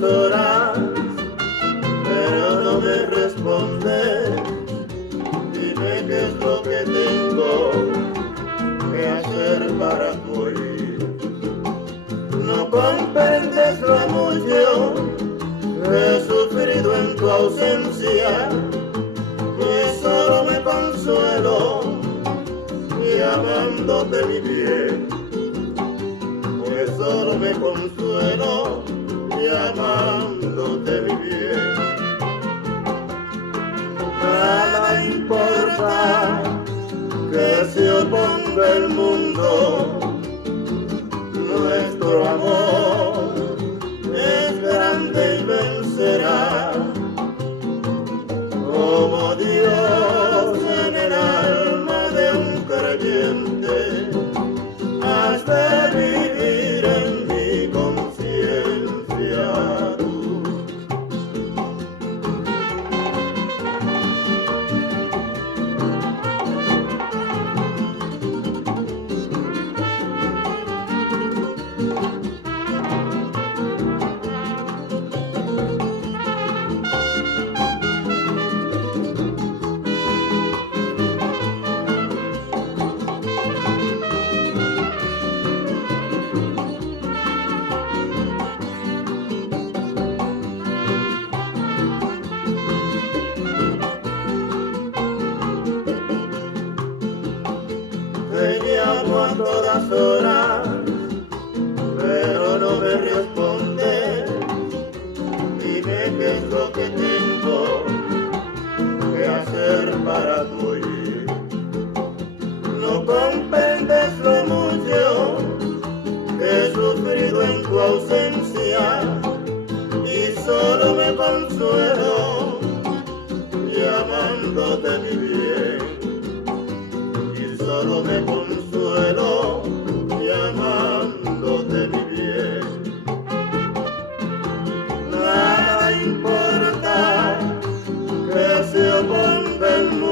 todas horas, pero no me responde. Dime qué es lo que tengo que hacer para tu oír. No comprendes lo mucho que he sufrido en tu ausencia, y solo me consuelo llamándote mi bien, pues solo me consuelo llamándote mi bien. Nada importa que se oponga el mundo, nuestro amor es grande y vencerá, como Dios en el alma de un creyente, has de vivir en mi conciencia tú. Te llamo a todas horas, pero no me respondes. Dime qué es lo que tengo que hacer para tu oír. No comprendes lo mucho que he sufrido en tu ausencia, y solo me consuelo llamándote mi bien. Solo me consuelo llamándote mi bien. Nada importa que se oponga el mundo,